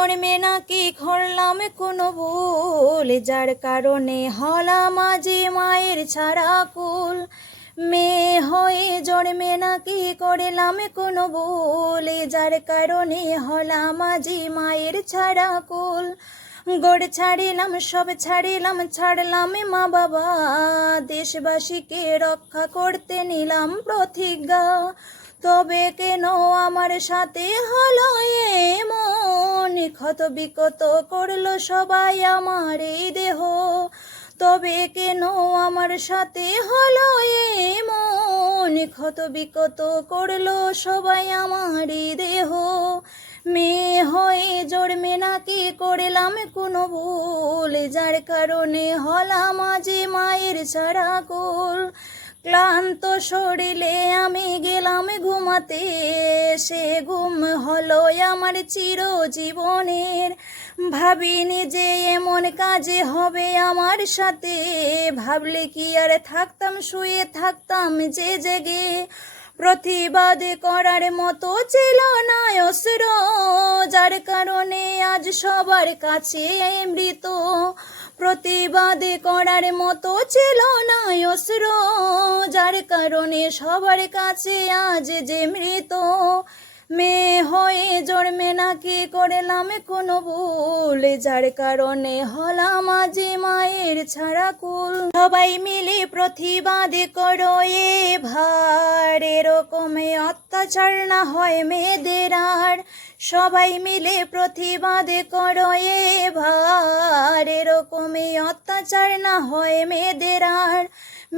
জন্মে নাকি করলাম কোনো ভুল, যার কারণে হলাম আজি মায়ের ছাড়া কুল। মেয়ে হয়ে জন্মে নাকি করলাম কোনো ভুল, যার কারণে হলাম আজি মায়ের ছাড়া কুল। গড় ছাড়িলাম সব ছাড়িলাম, ছাড়লাম মা বাবা, দেশবাসীকে রক্ষা করতে নিলাম প্রতিজ্ঞা। তবে কেন আমার সাথে হলো এমন, ক্ষত বিক্ষত করলো সবাই আমার এই দেহ। তবে কেন আমার সাথে হলো এমন, ক্ষত বিক্ষত করলো সবাই আমার এই দেহ। মেয়ে হয়ে জন্মে নাকি করলাম কোনো ভুল, যার কারণে হলাম আজি মায়ের ছাড়া কুল। ক্লান্ত শরীরে আমি গেলাম ঘুমাতে, সে ঘুম হলো আমার চিরজীবনের। ভাবিনি যে এমন কাজে হবে আমার সাথে, ভাবলে কি আর থাকতাম শুয়ে, থাকতাম যে জেগে। প্রতিবাদ করার মতো ছিল না অস্ত্র, যার কারণে আজ সবার কাছে মৃত। প্রতিবাদ করার মতো ছিল না অস্ত্র, যার কারণে সবার কাছে আজ যে মৃত। মেয়ে হয়ে জন্মে নাকি করলাম কোনো ভুল, যার কারণে হলাম আজি মায়ের ছাড়া কুল। সবাই মিলে প্রতিবাদ করো এবার, এরকম অত্যাচার না হয় মেয়েদের আর। সবাই মিলে প্রতিবাদ করো এবার, এরকম অত্যাচার না হয় মেয়েদের আর।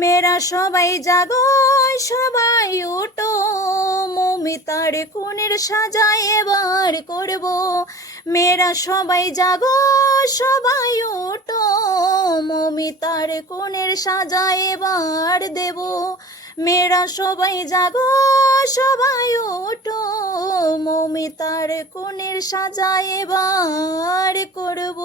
মেয়েরা সবাই জাগো, সবাই উঠো, মৌমিতার খুনের সাজা এবার করব। মেয়েরা সবাই জাগো, সবাই উঠো, মৌমিতার খুনের সাজা এবার দেব। মেয়েরা সবাই জাগো, সবাই উঠো, মৌমিতার খুনের সাজা এবার করব।